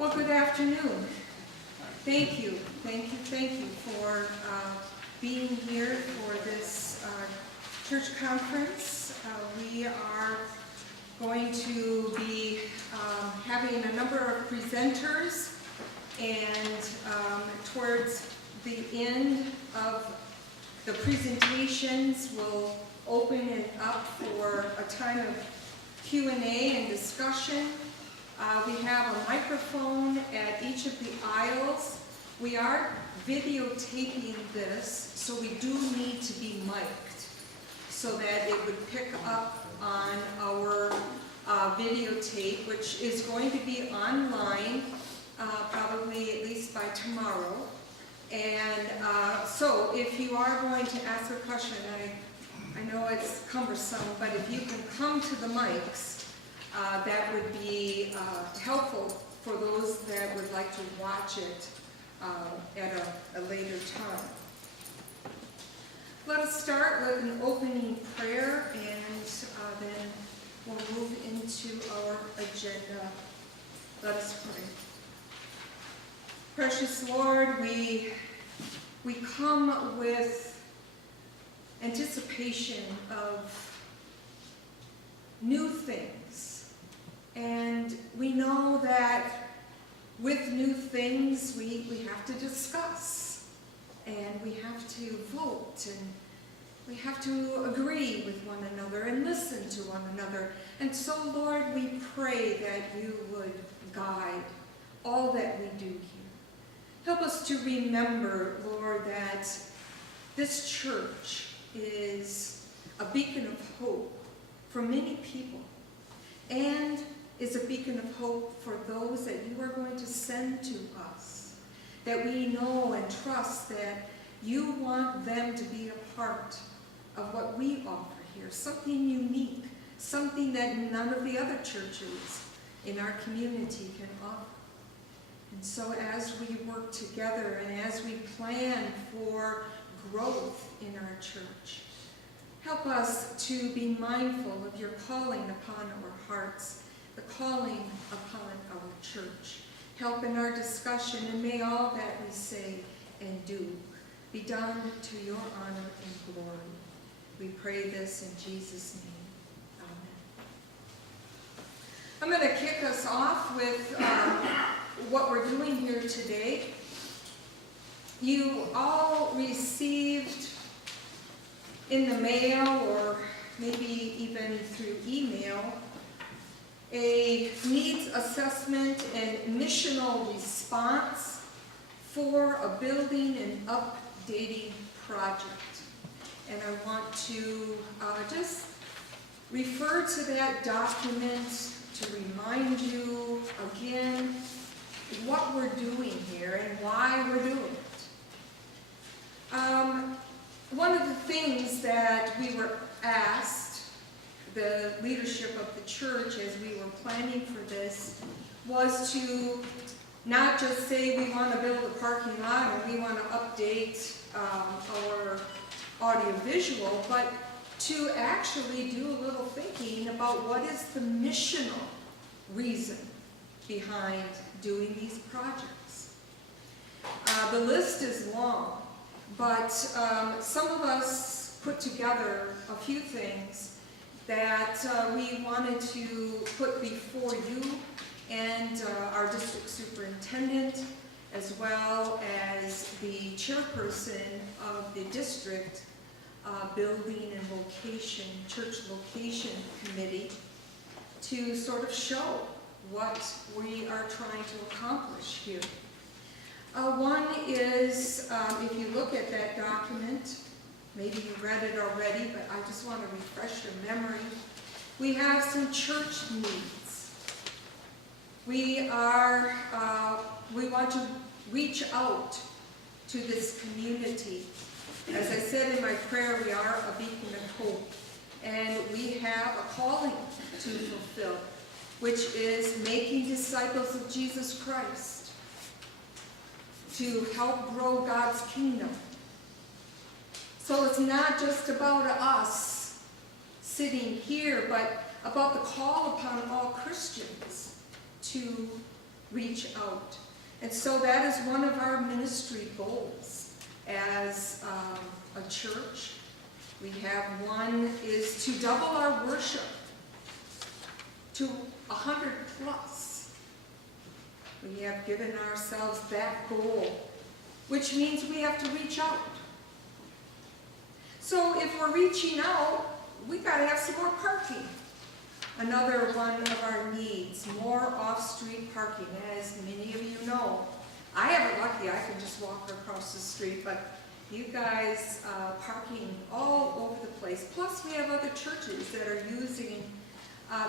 Well, good afternoon. Thank you for being here for this church conference. We are going to be having a number of presenters, and towards the end of the presentations, we'll open it up for a time of Q&A and discussion. We have a microphone at each of the aisles. We are videotaping this, so we do need to be mic'd so that it would pick up on our videotape, which is going to be online probably at least by tomorrow. And so if you are going to ask a question, I know it's cumbersome, but if you can come to the mics, that would be helpful for those that would like to watch it at a later time. Let us start with an opening prayer, and then we'll move into our agenda. Let us pray. Precious Lord, we come with anticipation of new things. And we know that with new things, we have to discuss, and we have to vote, and we have to agree with one another and listen to one another. And so, Lord, we pray that you would guide all that we do here. Help us to remember, Lord, that this church is a beacon of hope for many people, and is a beacon of hope for those that you are going to send to us, that we know and trust that you want them to be a part of what we offer here, something unique, something that none of the other churches in our community can offer. And so as we work together and as we plan for growth in our church, help us to be mindful of your calling upon our hearts, the calling upon our church. Help in our discussion, and may all that we say and do be done to your honor and glory. We pray this in Jesus' name. Amen. I'm going to kick us off with what we're doing here today. You all received in the mail, or maybe even through email, a needs assessment and missional response for a building and updating project. And I want to just refer to that document to remind you again what we're doing here and why we're doing it. One of the things that we were asked, the leadership of the church, as we were planning for this, was to not just say we want to build a parking lot or we want to update our audiovisual, but to actually do a little thinking about what is the missional reason behind doing these projects. The list is long, but some of us put together a few things that we wanted to put before you and our district superintendent, as well as the chairperson of the district building and location, church location committee, to sort of show what we are trying to accomplish here. One is, if you look at that document, maybe you read it already, but I just want to refresh your memory. We have some church needs. We want to reach out to this community. As I said in my prayer, we are a beacon of hope, and we have a calling to fulfill, which is making disciples of Jesus Christ, to help grow God's kingdom. So it's not just about us sitting here, but about the call upon all Christians to reach out. And so that is one of our ministry goals as a church. We have one is to double our worship to 100 plus. We have given ourselves that goal, which means we have to reach out. So if we're reaching out, we got to have some more parking. Another one of our needs, more off-street parking. As many of you know, I have it lucky, I can just walk across the street, but you guys parking all over the place. Plus we have other churches that are using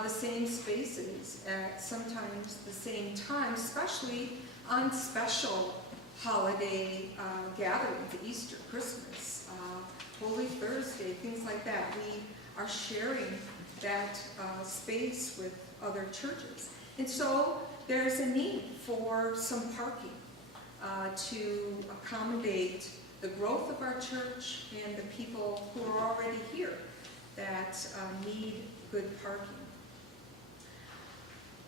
the same spaces at sometimes the same time, especially on special holiday gatherings, Easter, Christmas, Holy Thursday, things like that. We are sharing that space with other churches. And so there's a need for some parking to accommodate the growth of our church and the people who are already here that need good parking.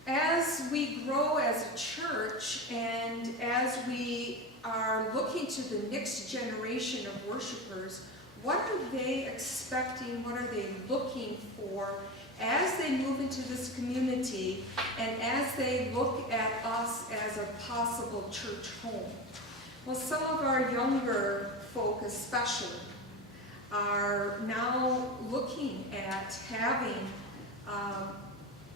As we grow as a church and as we are looking to the next generation of worshipers, what are they expecting? What are they looking for as they move into this community and as they look at us as a possible church home? Well, some of our younger folk especially are now looking at having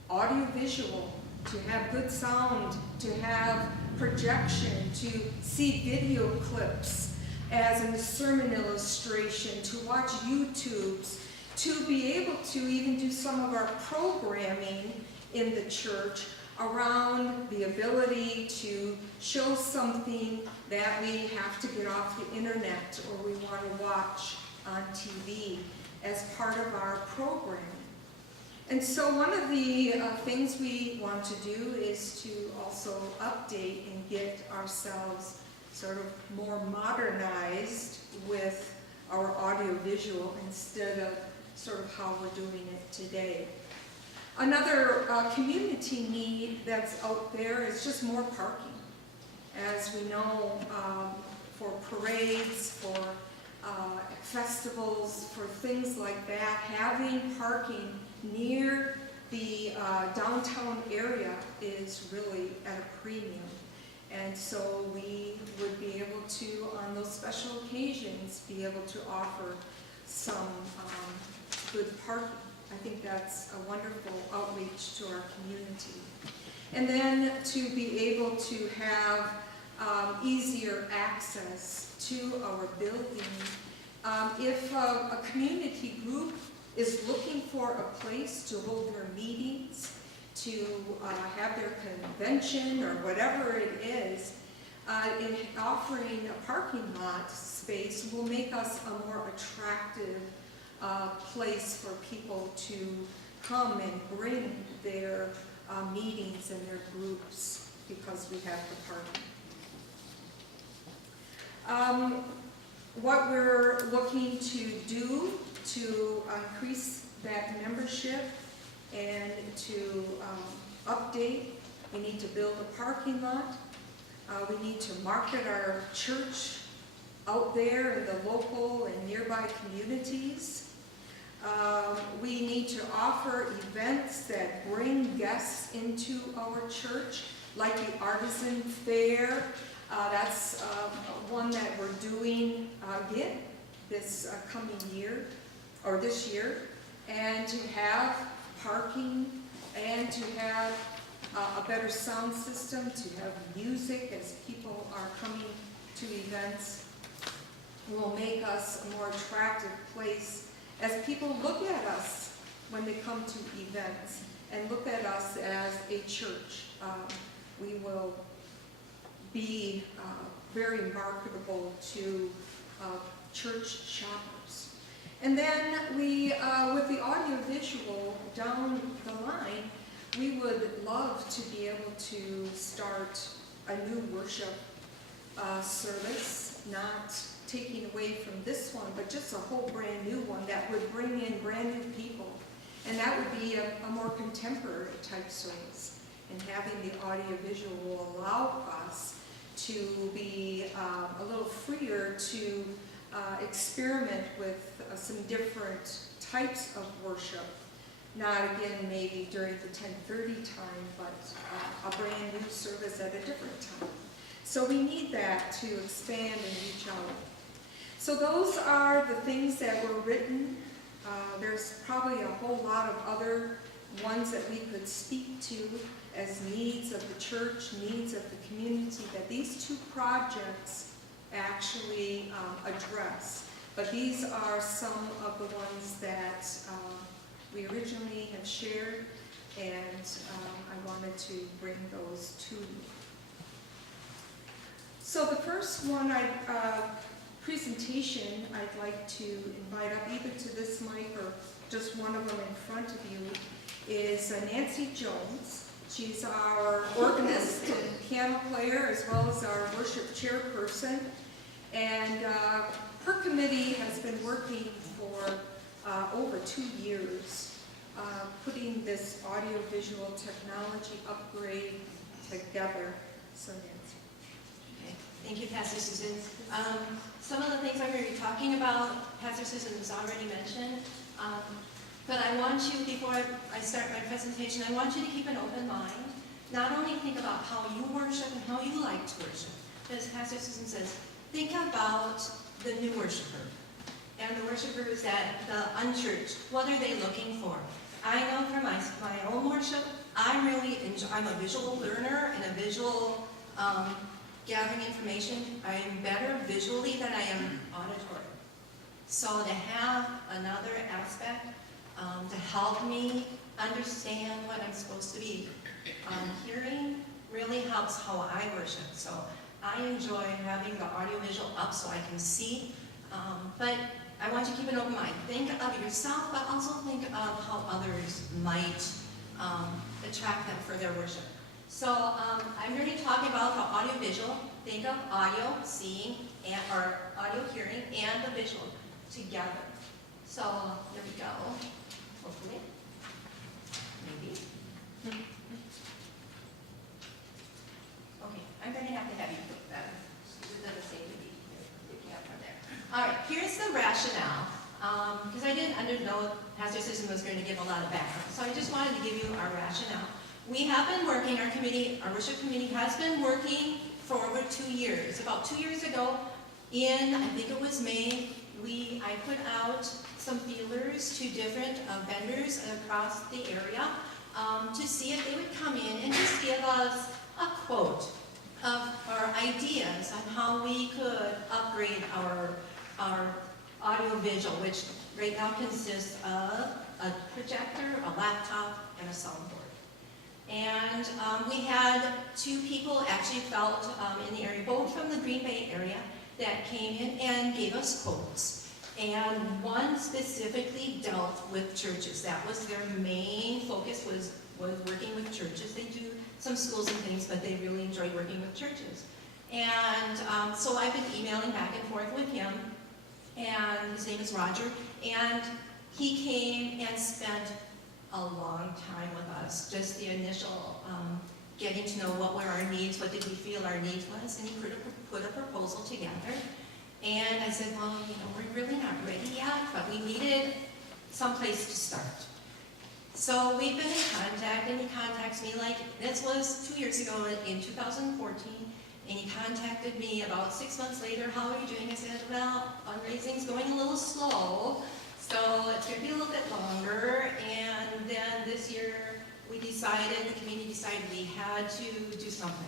audiovisual, to have good sound, to have projection, to see video clips as a sermon illustration, to watch YouTubes, to be able to even do some of our programming in the church around the ability to show something that we have to get off the internet or we want to watch on TV as part of our programming. And so one of the things we want to do is to also update and get ourselves sort of more modernized with our audiovisual instead of sort of how we're doing it today. Another community need that's out there is just more parking. As we know, for parades, for festivals, for things like that, having parking near the downtown area is really at a premium. And so we would be able to, on those special occasions, be able to offer some good parking. I think that's a wonderful outreach to our community. And then to be able to have easier access to our building. If a community group is looking for a place to hold their meetings, to have their convention or whatever it is, in offering a parking lot space will make us a more attractive place for people to come and bring their meetings and their groups because we have the parking. What we're looking to do to increase that membership and to update, we need to build a parking lot. We need to market our church out there in the local and nearby communities. We need to offer events that bring guests into our church, like the Artisan Fair. That's one that we're doing again this coming year, or this year, and to have parking and to have a better sound system, to have music as people are coming to events will make us a more attractive place as people look at us when they come to events and look at us as a church. We will be very marketable to church shoppers. And then we, with the audiovisual down the line, we would love to be able to start a new worship service, not taking away from this one, but just a whole brand new one that would bring in brand new people. And that would be a more contemporary type service. and having the audiovisual will allow us to be a little freer to experiment with some different types of worship. Not again maybe during the 10:30 time, but a brand new service at a different time. So we need that to expand and reach out. So those are the things that were written. There's probably a whole lot of other ones that we could speak to as needs of the church, needs of the community, that these two projects actually address. But these are some of the ones that we originally had shared, and I wanted to bring those to you. So the first one, presentation, I'd like to invite up either to this mic or just one of them in front of you, is Nancy Jones. She's our organist and piano player, as well as our worship chairperson. And her committee has been working for over 2 years, putting this audiovisual technology upgrade together. So Nancy. Okay. Thank you, Pastor Susan. Some of the things I'm going to be talking about, Pastor Susan has already mentioned. But I want you, before I start my presentation, I want you to keep an open mind. Not only think about how you worship and how you like to worship, but as Pastor Susan says, think about the new worshiper and the worshipers that the unchurched. What are they looking for? I know from my own worship, I'm a visual learner and a visual gathering information. I am better visually than I am auditory. So to have another aspect to help me understand what I'm supposed to be hearing really helps how I worship. So I enjoy having the audiovisual up so I can see, but I want you to keep an open mind. Think of yourself, but also think of how others might attract them for their worship. So I'm going to be talking about the audiovisual. Think of audio, seeing, or audio hearing, and the visual together. So here we go. Hopefully. Maybe. Okay, I'm going to have you put that. It doesn't seem to be picking up from there. All right, here's the rationale. Because I didn't know Pastor Susan was going to give a lot of background. So I just wanted to give you our rationale. We have been working, our worship committee has been working for over 2 years. About 2 years ago, I think it was May, I put out some feelers to different vendors across the area to see if they would come in and just give us a quote of our ideas on how we could upgrade our audio-visual, which right now consists of a projector, a laptop, and a soundboard. And we had 2 people actually felt in the area, both from the Green Bay area, that came in and gave us quotes. And one specifically dealt with churches. That was their main focus, was working with churches. They do some schools and things, but they really enjoy working with churches. And so I've been emailing back and forth with him, and his name is Roger, and he came and spent a long time with us, just the initial getting to know what were our needs, what did we feel our needs was, and he put a proposal together. And I said, well, we're really not ready yet, but we needed some place to start. So we've been in contact, and he contacts me, this was 2 years ago in 2014, and he contacted me about 6 months later, how are you doing? I said, well, fundraising's going a little slow, so it's going to be a little bit longer. And then this year, the community decided we had to do something.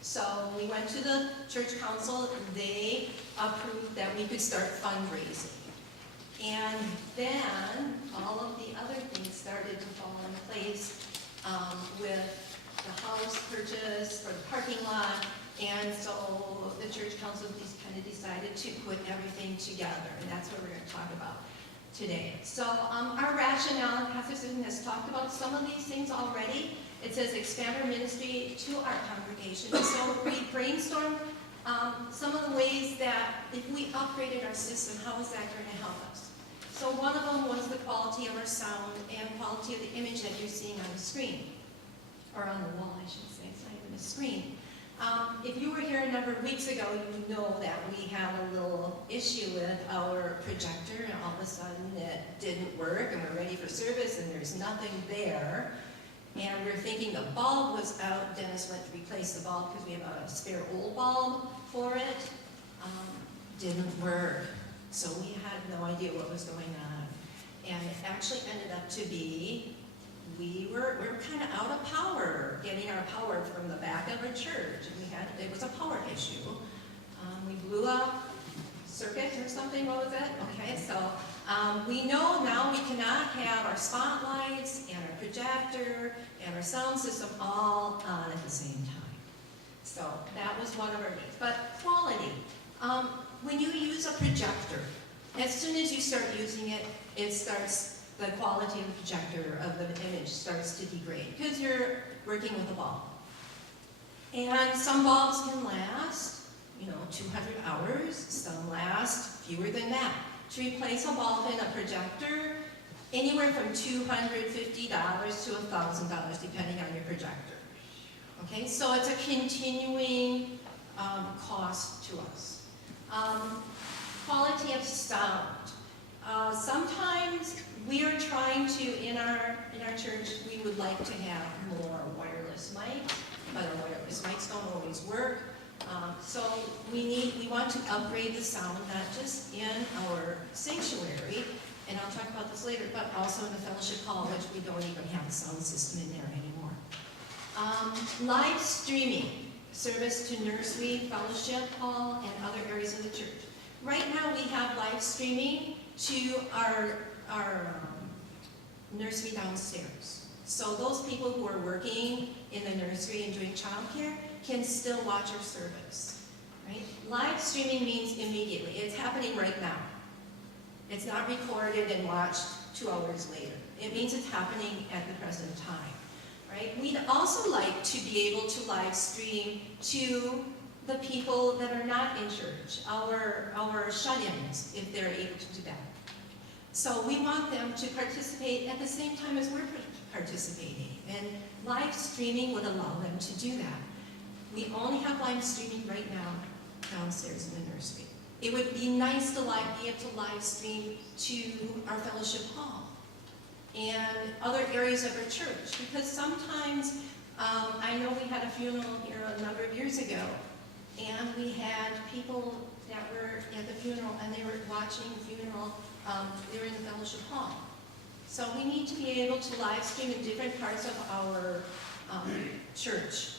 So we went to the church council, and they approved that we could start fundraising. And then all of the other things started to fall into place with the house purchase for the parking lot. And so the church council kind of decided to put everything together, and that's what we're going to talk about today. So our rationale, Pastor Susan has talked about some of these things already. It says expand our ministry to our congregation. So we brainstormed some of the ways that if we upgraded our system, how is that going to help us? So one of them was the quality of our sound and quality of the image that you're seeing on the screen, or on the wall, I should say. It's not even a screen. If you were here a number of weeks ago, you know that we had a little issue with our projector, and all of a sudden it didn't work, and we're ready for service, and there's nothing there. And we're thinking the bulb was out. Dennis went to replace the bulb because we have a spare old bulb for it. Didn't work. So we had no idea what was going on. And it actually ended up to be, we were kind of out of power, getting our power from the back of our church. And it was a power issue. We blew a circuit or something, what was it? Okay, so we know now we cannot have our spotlights and our projector and our sound system all on at the same time. So that was one of our needs. But quality. When you use a projector, as soon as you start using it, the quality of the projector, of the image, starts to degrade because you're working with a bulb. And some bulbs can last, 200 hours. Some last fewer than that. To replace a bulb in a projector, anywhere from $250 to $1,000, depending on your projector. Okay, so it's a continuing cost to us. Quality of sound. Sometimes we are trying to, in our church, we would like to have more wireless mics, but our wireless mics don't always work. So we want to upgrade the sound, not just in our sanctuary, and I'll talk about this later, but also in the fellowship hall, which we don't even have a sound system in there anymore. Live streaming, service to nursery, fellowship hall, and other areas of the church. Right now we have live streaming to our nursery downstairs. So those people who are working in the nursery and doing childcare can still watch our service. Right? Live streaming means immediately. It's happening right now. It's not recorded and watched 2 hours later. It means it's happening at the present time. Right? We'd also like to be able to live stream to the people that are not in church, our shut-ins, if they're able to do that. So we want them to participate at the same time as we're participating, and live streaming would allow them to do that. We only have live streaming right now downstairs in the nursery. It would be nice to be able to live stream to our fellowship hall and other areas of our church, because sometimes, I know we had a funeral here a number of years ago, and we had people that were at the funeral and they were watching the funeral, they were in the fellowship hall. So we need to be able to live stream in different parts of our church.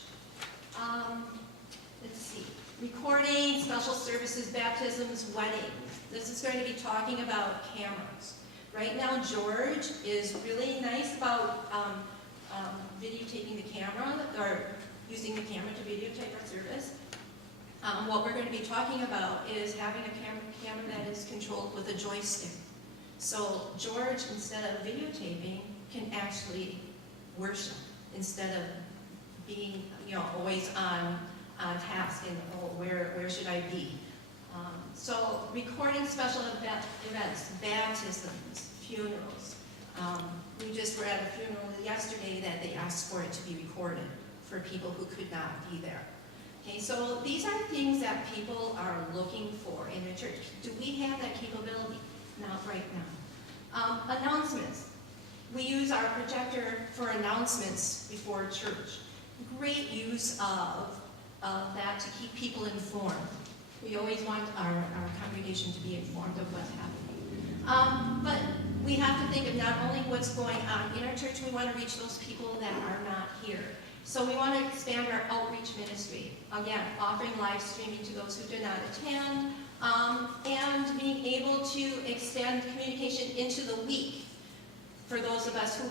Let's see, recording, special services, baptisms, weddings. This is going to be talking about cameras. Right now, George is really nice about videotaping the camera, or using the camera to videotape our service. What we're going to be talking about is having a camera that is controlled with a joystick. So George, instead of videotaping, can actually worship instead of being, always on task and, where should I be? So recording special events, baptisms, funerals. We just were at a funeral yesterday that they asked for it to be recorded for people who could not be there. Okay, so these are things that people are looking for in their church. Do we have that capability? Not right now. Announcements. We use our projector for announcements before church. Great use of that to keep people informed. We always want our congregation to be informed of what's happening. But we have to think of not only what's going on in our church, we want to reach those people that are not here. So we want to expand our outreach ministry. Again, offering live streaming to those who do not attend, and being able to extend communication into the week for those of us who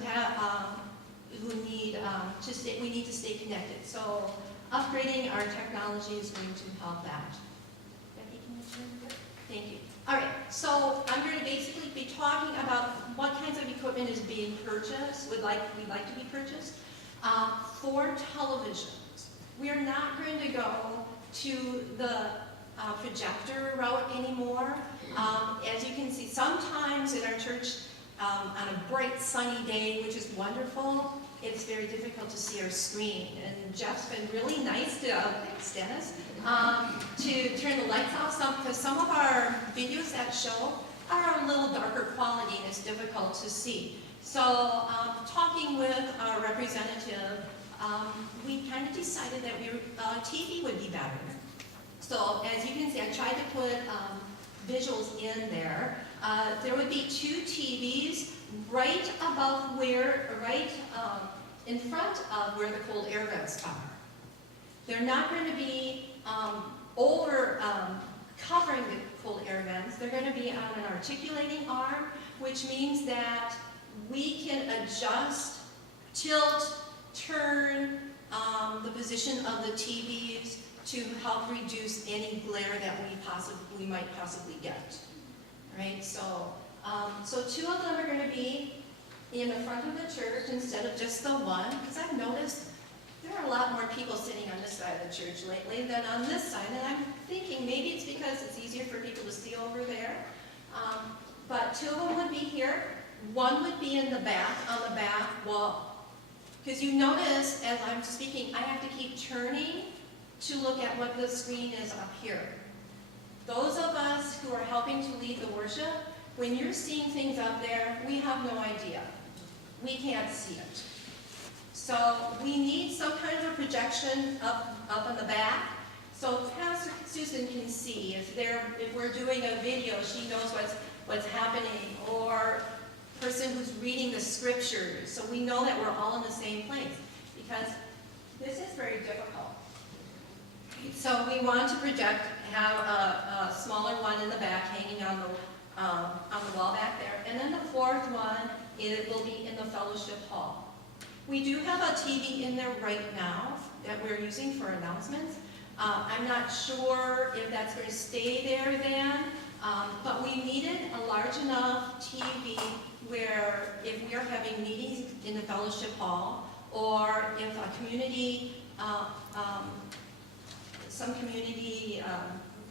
need we need to stay connected. So upgrading our technology is going to help that. Becky, can you turn? Thank you. All right, so I'm going to basically be talking about what kinds of equipment is being purchased, we'd like to be purchased. For televisions, we are not going to go to the projector route anymore. As you can see, sometimes in our church, on a bright sunny day, which is wonderful, it's very difficult to see our screen. And Jeff's been really nice to, thanks Dennis, to turn the lights off because some of our videos that show are a little darker quality and it's difficult to see. So talking with our representative, we kind of decided that TV would be better. So as you can see, I tried to put visuals in there. There would be 2 TVs right above in front of where the cold air vents are. They're not going to be covering the cold air vents. They're going to be on an articulating arm, which means that we can adjust, tilt, turn the position of the TVs to help reduce any glare that we might possibly get. Right? So 2 of them are going to be in the front of the church instead of just the one, because I've noticed there are a lot more people sitting on this side of the church lately than on this side, and I'm thinking maybe it's because it's easier for people to see over there. But 2 of them would be here. 1 would be in the back, on the back wall. Because you notice, as I'm speaking, I have to keep turning to look at what the screen is up here. Those of us who are helping to lead the worship, when you're seeing things up there, we have no idea. We can't see it. So we need some kind of a projection up in the back, so Pastor Susan can see if we're doing a video, she knows what's happening, or person who's reading the scriptures, so we know that we're all in the same place, because this is very difficult. So we want to project, have a smaller one in the back hanging on the wall back there, and then the 4th one, it will be in the fellowship hall. We do have a TV in there right now that we're using for announcements. I'm not sure if that's going to stay there then, but we needed a large enough TV where if we are having meetings in the fellowship hall, or if a community, some community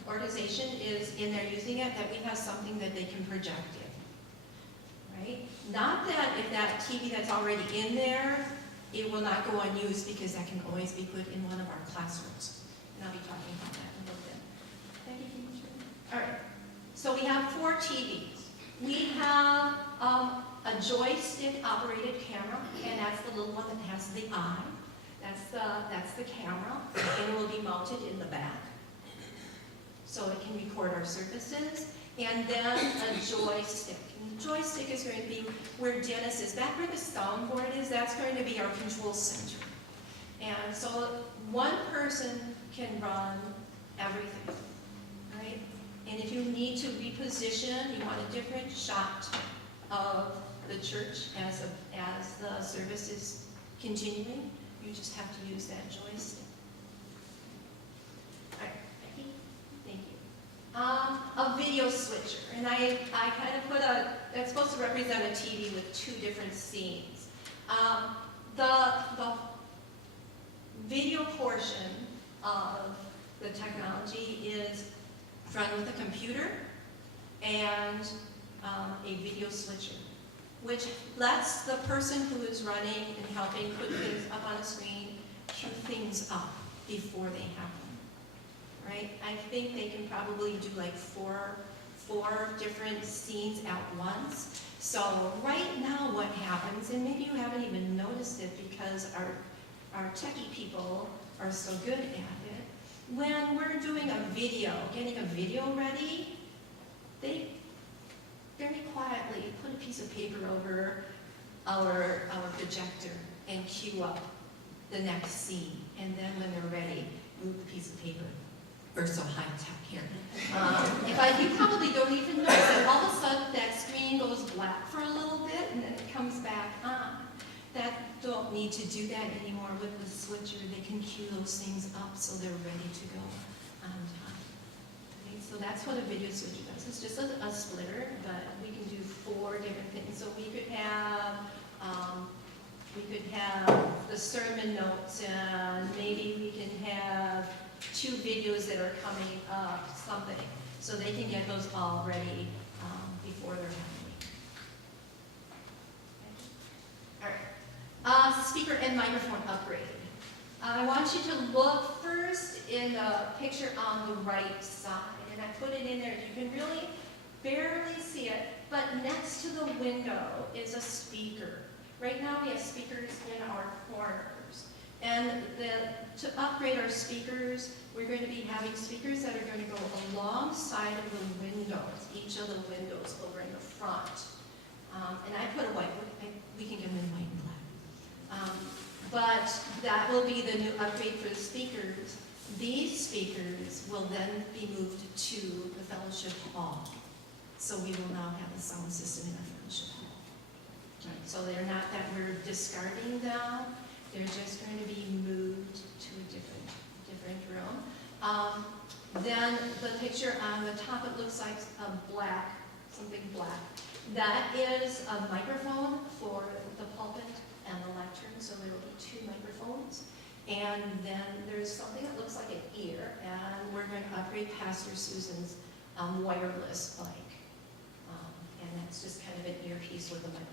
organization is in there using it, that we have something that they can project in. Right? Not that if that TV that's already in there, it will not go unused, because that can always be put in one of our classrooms. And I'll be talking about that in a little bit. Thank you, Commissioner. All right. So we have 4 TVs. We have a joystick-operated camera, and that's the little one that has the eye. That's the camera, and it will be mounted in the back, so it can record our services. And then a joystick. And the joystick is going to be where Dennis is. Back where the soundboard is, that's going to be our control center. And so 1 person can run everything, right? And if you need to reposition, you want a different shot of the church as the service is continuing, you just have to use that joystick. All right, Becky, thank you. A video switcher, and I kind of put that's supposed to represent a TV with 2 different scenes. The video portion of the technology is run with a computer and a video switcher, which lets the person who is running and helping put things up on a screen cue things up before they happen, right? I think they can probably do like four different scenes at once. So right now what happens, and maybe you haven't even noticed it because our techie people are so good at it, when we're doing a video, getting a video ready, they very quietly put a piece of paper over our projector and cue up the next scene. And then when they're ready, move the piece of paper. We're so high-tech here. You probably don't even notice that all of a sudden that screen goes black for a little bit and then it comes back on. That don't need to do that anymore with the switcher. They can cue those things up so they're ready to go on time. Okay, so that's what a video switcher does. It's just a splitter, but we can do 4 different things. So we could have the sermon notes, and maybe we can have 2 videos that are coming up, something, so they can get those all ready before they're happening. Okay. All right. speaker and microphone upgrade. I want you to look first in the picture on the right side, and I put it in there. You can really barely see it, but next to the window is a speaker. Right now we have speakers in our corners, and to upgrade our speakers, we're going to be having speakers that are going to go alongside of the windows, each of the windows over in the front. And I put a white, we can get them in white and black. But that will be the new upgrade for the speakers. These speakers will then be moved to the fellowship hall. So we will now have a sound system in the fellowship hall. Right. So they're not that we're discarding them. They're just going to be moved to a different room. Then the picture on the top, it looks like a black, something black. That is a microphone for the pulpit and the lectern, so there will be 2 microphones. And then there's something that looks like an ear, and we're going to upgrade Pastor Susan's wireless mic. And that's just kind of an earpiece with a mic.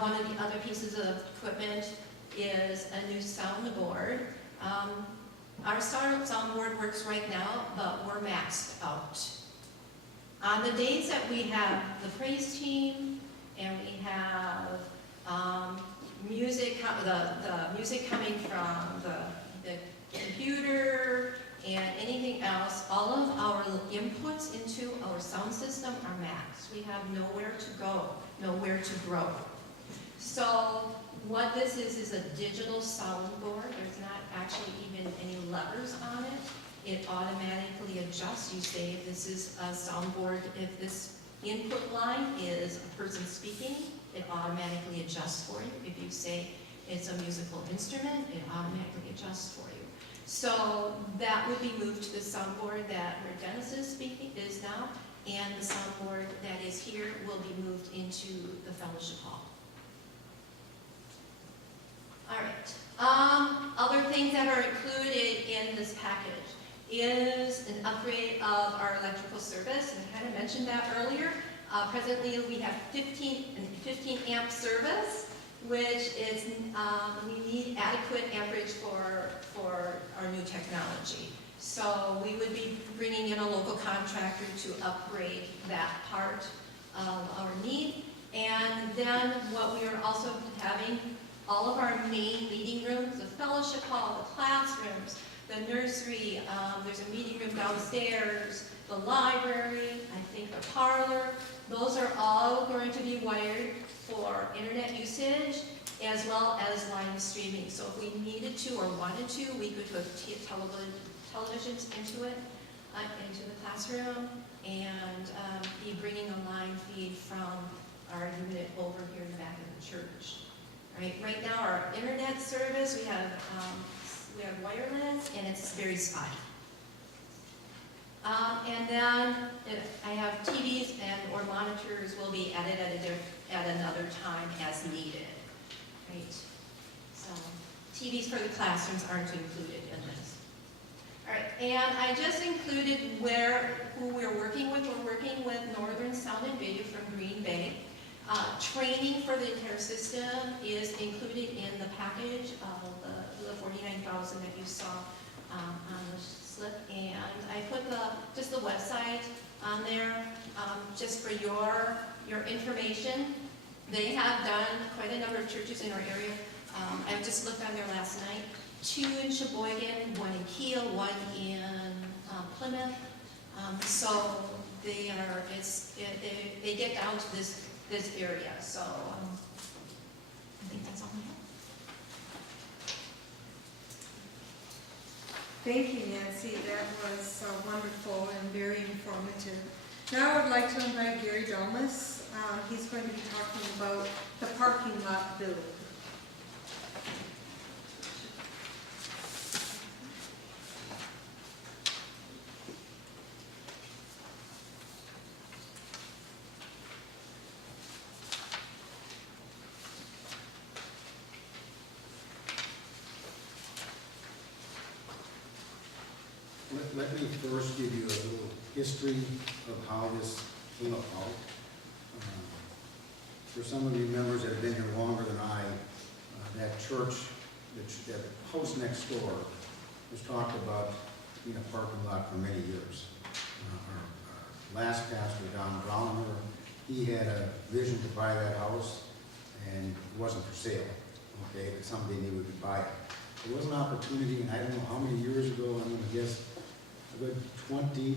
One of the other pieces of equipment is a new soundboard. Our soundboard works right now, but we're maxed out. On the days that we have the praise team and we have music, the music coming from the computer and anything else, all of our inputs into our sound system are maxed. We have nowhere to go, nowhere to grow. So what this is a digital soundboard. There's not actually even any levers on it. It automatically adjusts. You say this is a soundboard. If this input line is a person speaking, it automatically adjusts for you. If you say it's a musical instrument, it automatically adjusts for you. So that would be moved to the soundboard that where Dennis is now, and the soundboard that is here will be moved into the fellowship hall. All right. Other things that are included in this package is an upgrade of our electrical service, and I kind of mentioned that earlier. Presently, we have 15 amp service, which is we need adequate amperage for our new technology. So we would be bringing in a local contractor to upgrade that part of our need. And then what we are also having, all of our main meeting rooms, the fellowship hall, the classrooms, the nursery, there's a meeting room downstairs, the library, I think the parlor, those are all going to be wired for internet usage as well as live streaming. So if we needed to or wanted to, we could put televisions into it, into the classroom, and be bringing a live feed from our unit over here in the back of the church. Right now, our internet service, we have wireless, and it's very spotty. And then I have TVs or monitors will be added at another time as needed. Right. So TVs for the classrooms aren't included in this. All right, and I just included who we're working with. We're working with Northern Sound and Video from Green Bay. Training for the entire system is included in the package of the $49,000 that you saw on the slip, and I put just the website on there just for your information. They have done quite a number of churches in our area. I just looked on there last night. 2 in Sheboygan, 1 in Kiel, 1 in Plymouth. So they get down to this area. So I think that's all I have. Thank you, Nancy. That was wonderful and very informative. Now I would like to invite Gary Domas. He's going to be talking about the parking lot build. Let me first give you a little history of how this came about. for some of you members that have been here longer than I, that church, that house next door was talked about being a parking lot for many years. Our last pastor, Don Browner, he had a vision to buy that house, and it wasn't for sale, okay, but somebody knew we could buy it. There was an opportunity, and I don't know how many years ago, I'm gonna guess a good 20, you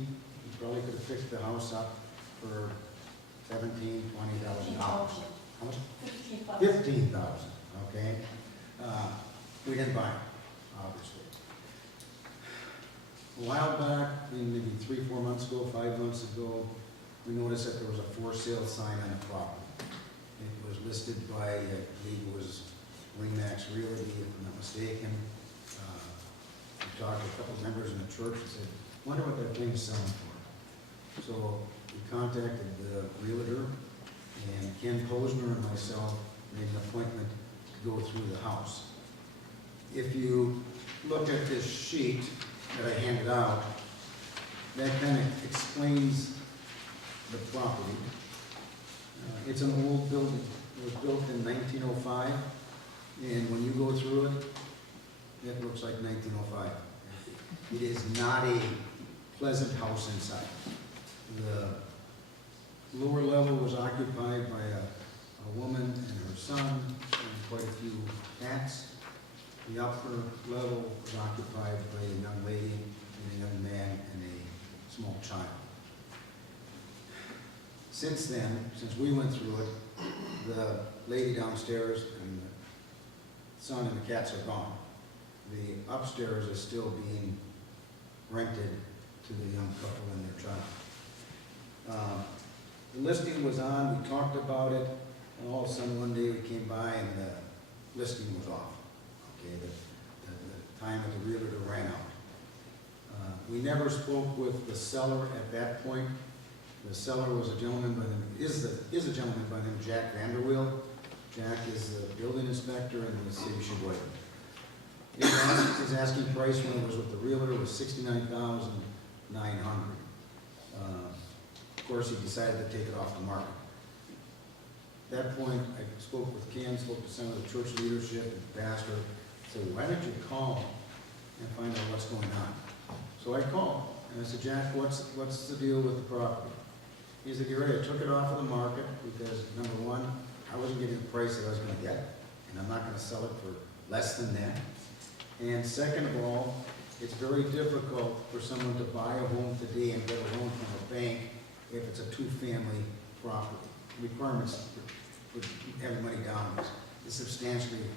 probably could have picked the house up for $17,000, $20,000. How much? 15,000, okay? We didn't buy it, obviously. A while back, maybe 3-4 months ago, 5 months ago, we noticed that there was a for sale sign on the property. It was listed by, I believe it was Remax Realty, if I'm not mistaken. We talked to a couple of members in the church and said, wonder what that thing is selling for. So we contacted the realtor, and Ken Posner and myself made an appointment to go through the house. If you look at this sheet that I handed out, that kind of explains the property. It's an old building. It was built in 1905, and when you go through it, it looks like 1905. It is not a pleasant house inside. The lower level was occupied by a woman and her son and quite a few cats. The upper level was occupied by a young lady and a young man and a small child. Since then, since we went through it, the lady downstairs and the son and the cats are gone. The upstairs is still being rented to the young couple and their child. The listing was on, we talked about it, and all of a sudden one day we came by and the listing was off. Okay, the time of the realtor ran out. We never spoke with the seller at that point. The seller was a gentleman by the name, is a gentleman by the name of Jack Vanderweel. Jack is the building inspector in the city of Sheboygan. His asking price when it was with the realtor was $69,900. Of course, he decided to take it off the market. At that point, I spoke with Ken, spoke to some of the church leadership and the pastor. Said, why don't you call and find out what's going on? So I called, and I said, Jack, what's the deal with the property? He said, you're right, I took it off of the market because, number one, I wasn't getting the price that I was going to get, and I'm not going to sell it for less than that. And second of all, it's very difficult for someone to buy a home today and get a loan from a bank if it's a two-family property. The requirements for having money down is substantially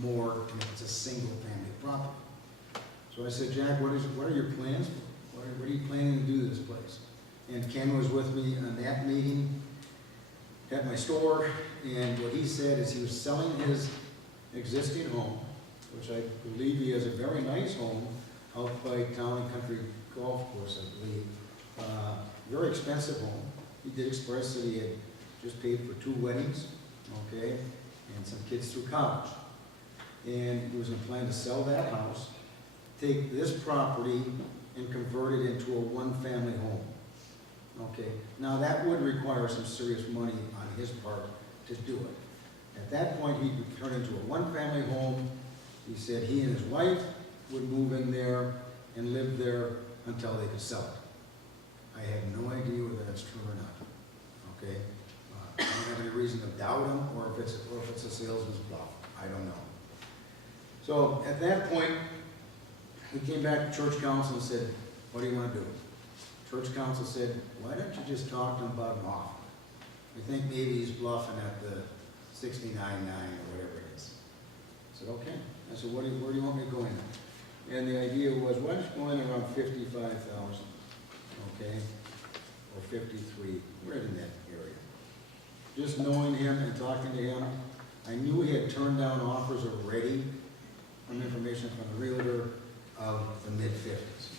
more than if it's a single-family property. So I said, Jack, what are your plans? What are you planning to do to this place? And Ken was with me on that meeting at my store, and what he said is he was selling his existing home, which I believe he has a very nice home out by Town and Country Golf Course, I believe. Very expensive home. He did express that he had just paid for 2 weddings, okay, and some kids through college. And he was planning to sell that house, take this property and convert it into a one-family home. Okay, now that would require some serious money on his part to do it. At that point, he'd turn into a one-family home. He said he and his wife would move in there and live there until they could sell it. I have no idea whether that's true or not. Okay, I don't have any reason to doubt him, or if it's a salesman's bluff. I don't know. So at that point, we came back to church council and said, "What do you want to do?" Church council said, "Why don't you just talk to him about an offer? We think maybe he's bluffing at the $69,900 or whatever it is." I said, "Okay." I said, where do you want me to go in?" And the idea was, why don't you go in around 55,000, okay, or 53, right in that area. Just knowing him and talking to him, I knew he had turned down offers already from information from the realtor of the mid-50s.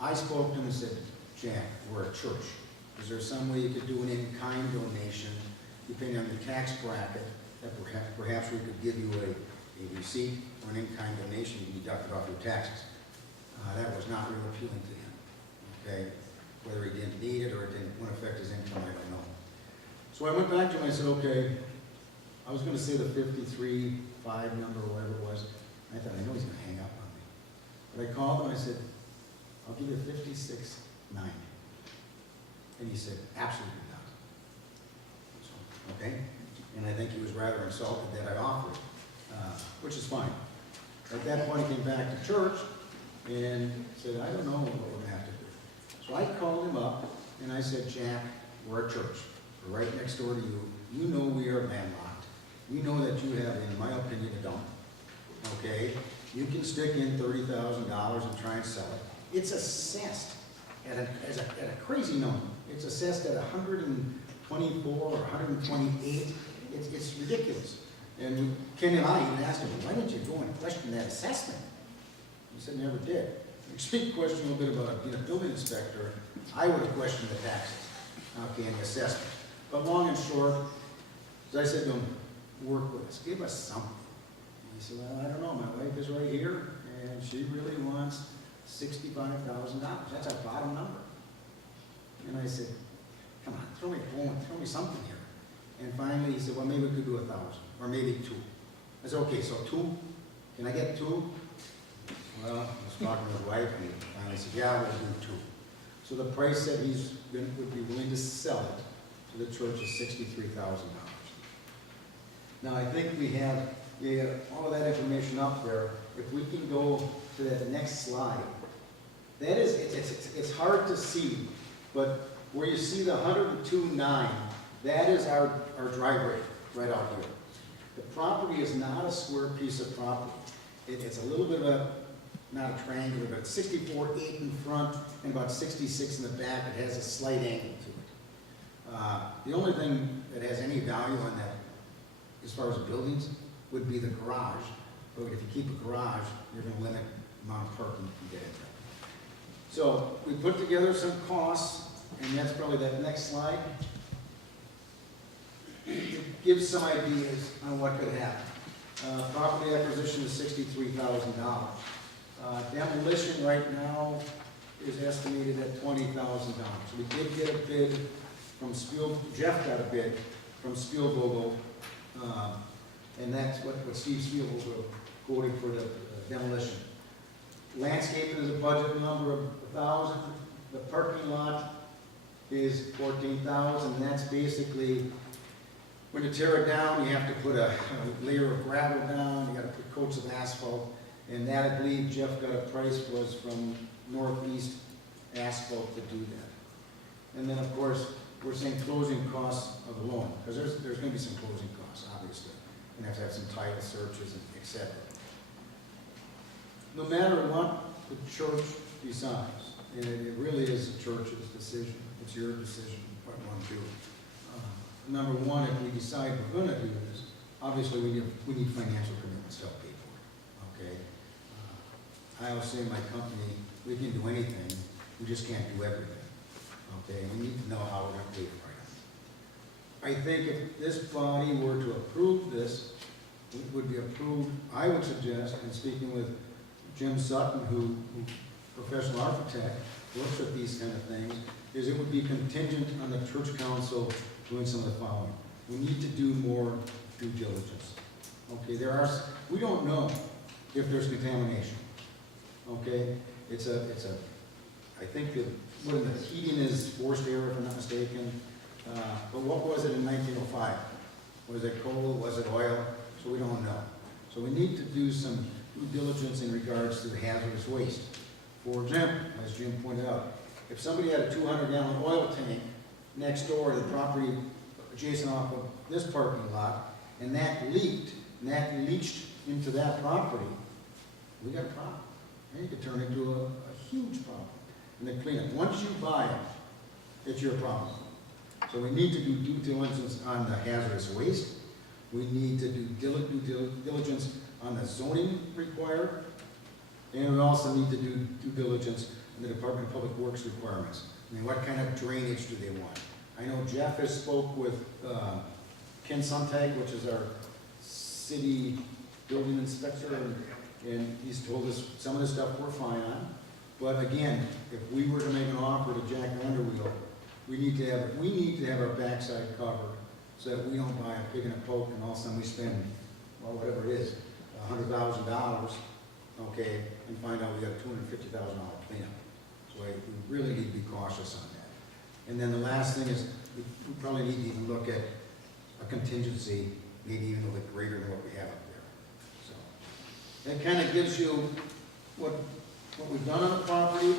I spoke to him and said, "Jack, we're a church. Is there some way you could do an in-kind donation, depending on the tax bracket, that perhaps we could give you a receipt or an in-kind donation you deducted off your taxes?" That was not real appealing to him, okay? Whether he didn't need it or it wouldn't affect his income, I don't know. So I went back to him and I said, "Okay, I was gonna say the 53.5 number, or whatever it was. I thought, I know he's gonna hang up on me. But I called him and I said, I'll give you 56.9. And he said, absolutely not. So, okay? And I think he was rather insulted that I offered, which is fine. At that point, he came back to church and said, I don't know what we're gonna have to do. So I called him up and I said, Jack, we're a church. We're right next door to you. You know we are landlocked. We know that you have, in my opinion, a dump. Okay? You can stick in $30,000 and try and sell it. It's assessed at a crazy number. It's assessed at 124 or 128. It's ridiculous. And Ken and I even asked him, why didn't you go and question that assessment? He said, never did. He questioned a little bit about being a building inspector. I would have questioned the taxes, okay, and the assessment. But long and short, as I said to him, work with us, give us something. And he said, well, I don't know, my wife is right here, and she really wants $65,000. That's our bottom number. And I said, come on, throw me a bone, throw me something here. And finally he said, well, maybe we could do 1,000, or maybe 2. I said, okay, so 2? Can I get 2? Well, I was talking to his wife, and finally said, yeah, we'll do 2. So the price that would be willing to sell it to the church is $63,000. Now, I think we have all of that information up there. If we can go to that next slide. That is, it's hard to see, but where you see the 102.9, that is our driveway right out here. The property is not a square piece of property. It's a little bit of a, not a triangular, but 64.8 in front and about 66 in the back. It has a slight angle to it. The only thing that has any value on that, as far as buildings, would be the garage. But if you keep a garage, you're going to limit the amount of parking you can get in there. So we put together some costs, and that's probably that next slide. It gives some ideas on what could happen. Property acquisition is $63,000. Demolition right now is estimated at $20,000. We did get a bid from Jeff got a bid from Spielvogel, and that's what Steve Spielvogel quoted for the demolition. Landscaping is a budget number of $1,000. The parking lot is $14,000. That's basically, when you tear it down, you have to put a layer of gravel down, you got to put coats of asphalt, and that, I believe, Jeff got a price was from Northeast Asphalt to do that. And then, of course, we're saying closing costs of the loan, because there's going to be some closing costs, obviously. You're going to have some title searches, and et cetera. No matter what the church decides, and it really is the church's decision, it's your decision what you want to do. Number one, if we decide we're going to do this, obviously we need financial commitments to help pay for it, okay? I always say in my company, we can do anything, we just can't do everything, okay? We need to know how we're going to pay for it. I think if this body were to approve this, it would be approved, I would suggest, in speaking with Jim Sutton, who professional architect, works with these kind of things, is it would be contingent on the church council doing some of the following. We need to do more due diligence. Okay, we don't know if there's contamination. Okay, I think that when the heating is forced air, if I'm not mistaken. But what was it in 1905? Was it coal? Was it oil? So we don't know. So we need to do some due diligence in regards to the hazardous waste. For example, as Jim pointed out, if somebody had a 200-gallon oil tank next door to the property adjacent off of this parking lot, and that leaked, and that leached into that property, we got a problem. And it could turn into a huge problem. And then clean it. Once you buy it, it's your problem. So we need to do due diligence on the hazardous waste. We need to do due diligence on the zoning required. And we also need to do due diligence on the Department of Public Works requirements. I mean, what kind of drainage do they want? I know Jeff has spoke with Ken Sontag, which is our city building inspector, and he's told us some of the stuff we're fine on. But again, if we were to make an offer to Jack Vanderweel, we need to have our backside covered so that we don't buy a pig in a poke and all of a sudden we spend, well, whatever it is, $100,000, okay, and find out we got a $250,000 cleanup. So we really need to be cautious on that. And then the last thing is, we probably need to even look at a contingency, maybe even a little bit greater than what we have up there. So that kind of gives you what we've done on the property.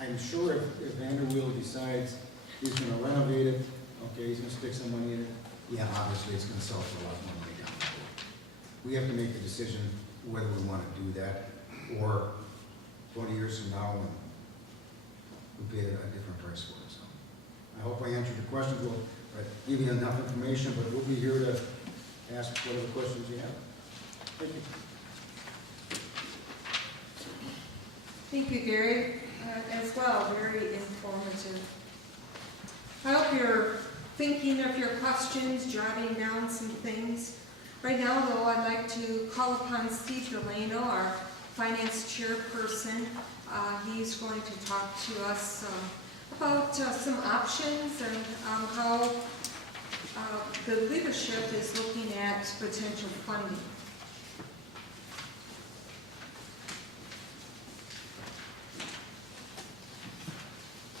I'm sure if Vanderweel decides he's gonna renovate it, okay, he's gonna stick some money in it, yeah, obviously it's gonna sell for a lot more money down the road. We have to make a decision whether we wanna do that, or 20 years from now, when we pay a different price for it. So I hope I answered your questions. We'll give you enough information, but we'll be here to ask whatever questions you have. Thank you. Thank you, Gary, as well, very informative. I hope you're thinking of your questions, jotting down some things. Right now, though, I'd like to call upon Steve Delano, our finance chairperson. He's going to talk to us about some options and how the leadership is looking at potential funding.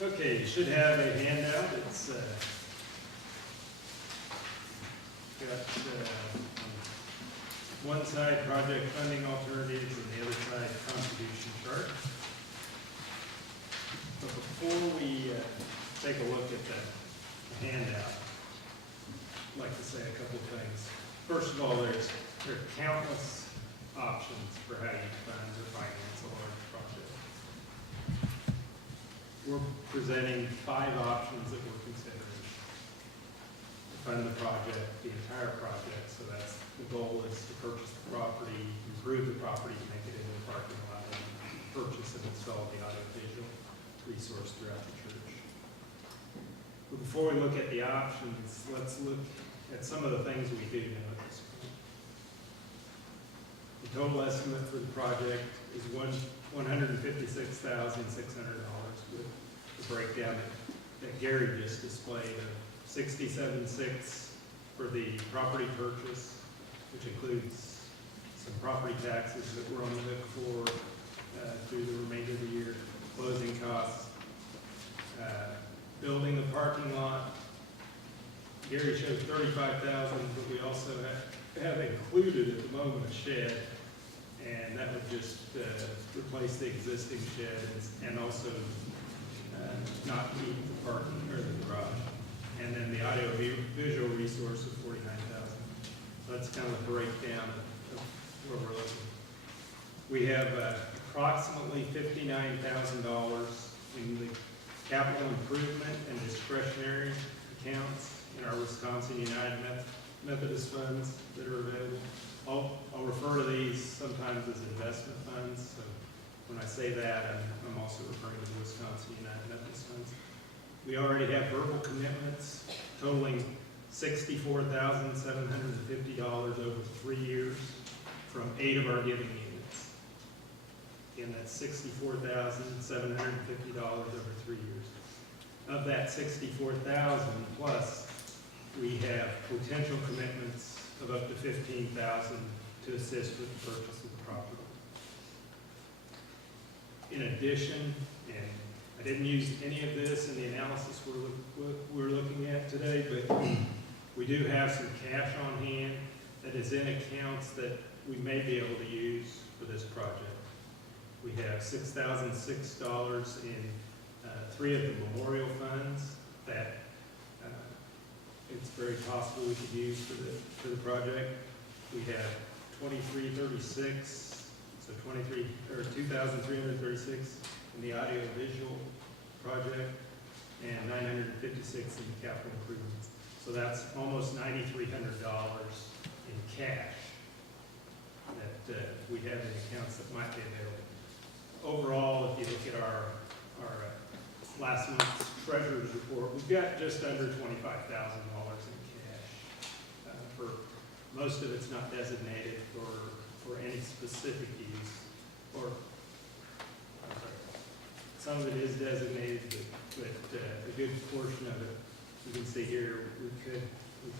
Okay, you should have a handout. It's got on one side project funding alternatives and the other side contribution chart. But before we take a look at the handout, I'd like to say a couple things. First of all, there are countless options for how you fund or finance a large project. We're presenting 5 options that we're considering to fund the project, the entire project. So that's the goal is to purchase the property, improve the property, make it into a parking lot, and purchase and install the audiovisual resource throughout the church. But before we look at the options, let's look at some of the things we do know at this point. The total estimate for the project is $156,600, with the breakdown that Gary just displayed of $67,600 for the property purchase, which includes some property taxes that we're on the hook for through the remainder of the year, closing costs, building the parking lot. Gary showed $35,000, but we also have included at the moment a shed, and that would just replace the existing shed and also not meet the parking or the garage. And then the audio visual resource of $49,000. So that's kind of a breakdown of where we're looking. We have approximately $59,000 in the capital improvement and discretionary accounts in our Wisconsin United Methodist funds that are available. I'll refer to these sometimes as investment funds. So when I say that, I'm also referring to the Wisconsin United Methodist funds. We already have verbal commitments totaling $64,750 over 3 years from 8 of our giving units. Again, that's $64,750 over 3 years. Of that $64,000 plus, we have potential commitments of up to $15,000 to assist with the purchase of the property. In addition, and I didn't use any of this in the analysis we're looking at today, but we do have some cash on hand that is in accounts that we may be able to use for this project. We have $6,006 in 3 of the memorial funds that it's very possible we could use for the project. We have 2336, so 2,336 in the audio visual project, and 956 in the capital improvements. So that's almost $9,300 in cash that we have in accounts that might be available. Overall, if you look at our last month's treasurer's report, we've got just under $25,000 in cash. For most of it's not designated for any specific use, or some of it is designated, but a good portion of it you can see here, we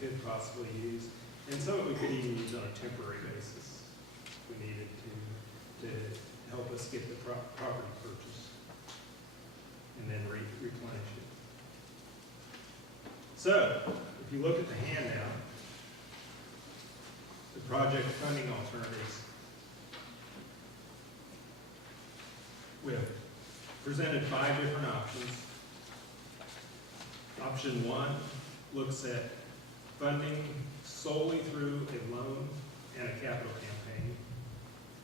could possibly use, and some of it we could even use on a temporary basis if we needed to help us get the property purchased and then replenish it. So, if you look at the handout, the project funding alternatives, we have presented 5 different options. Option 1 looks at funding solely through a loan and a capital campaign.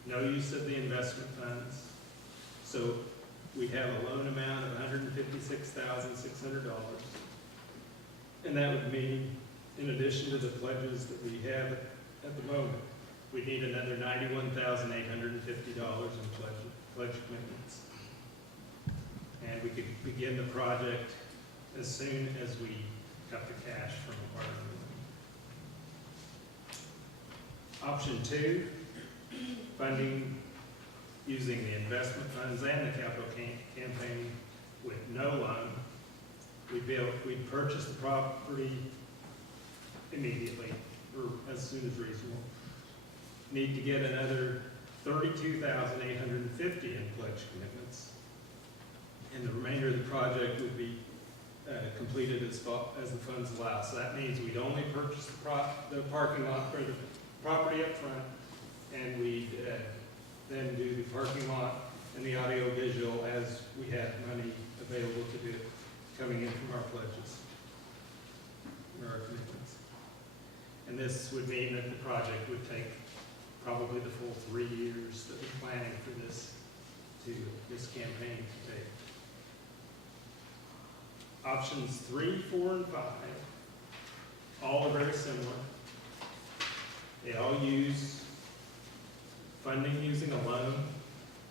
No use of the investment funds. So we have a loan amount of $156,600. And that would mean, in addition to the pledges that we have at the moment, we need another $91,850 in pledge commitments. And we could begin the project as soon as we got the cash from acquiring the loan. Option 2, funding using the investment funds and the capital campaign with no loan. We purchase the property immediately or as soon as reasonable. Need to get another $32,850 in pledge commitments. And the remainder of the project would be completed as the funds allow. So that means we'd only purchase the parking lot or the property up front, and we'd then do the parking lot and the audio visual as we had money available to do it coming in from our pledges or our commitments. And this would mean that the project would take probably the full 3 years that we're planning for this campaign to take. Options 3, 4, and 5, all are very similar. They all use funding using a loan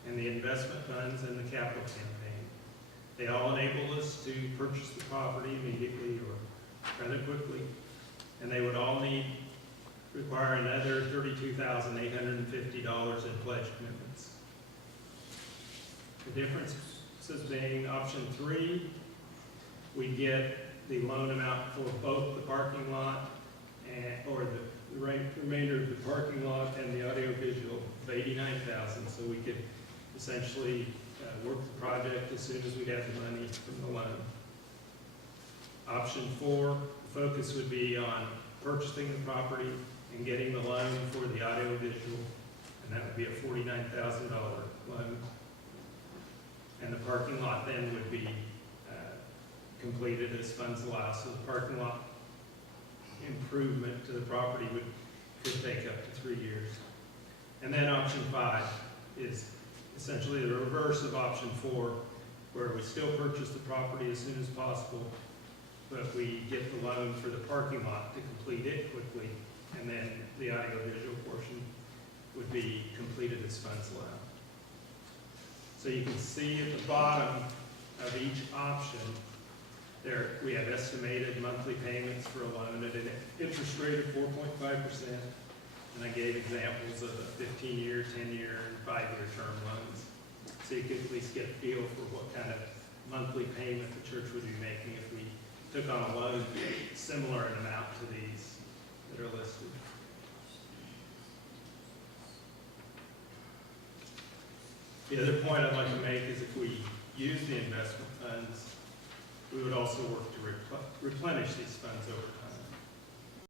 and the investment funds and the capital campaign. They all enable us to purchase the property immediately or rather quickly, and they would all require another $32,850 in pledge commitments. The differences being option 3, we get the loan amount for both the parking lot or the remainder of the parking lot and the audio visual of $89,000, so we could essentially work the project as soon as we'd have the money from the loan. Option 4, the focus would be on purchasing the property and getting the loan for the audio visual, and that would be a $49,000 loan. And the parking lot then would be completed as funds allow. So the parking lot improvement to the property could take up to 3 years. And then option 5 is essentially the reverse of option 4, where we still purchase the property as soon as possible, but we get the loan for the parking lot to complete it quickly, and then the audio visual portion would be completed as funds allow. So you can see at the bottom of each option, there we have estimated monthly payments for a loan at an interest rate of 4.5%, and I gave examples of a 15-year, 10-year, and 5-year term loans. So you can at least get a feel for what kind of monthly payment the church would be making if we took on a loan similar in amount to these that are listed. The other point I'd like to make is if we use the investment funds, we would also work to replenish these funds over time.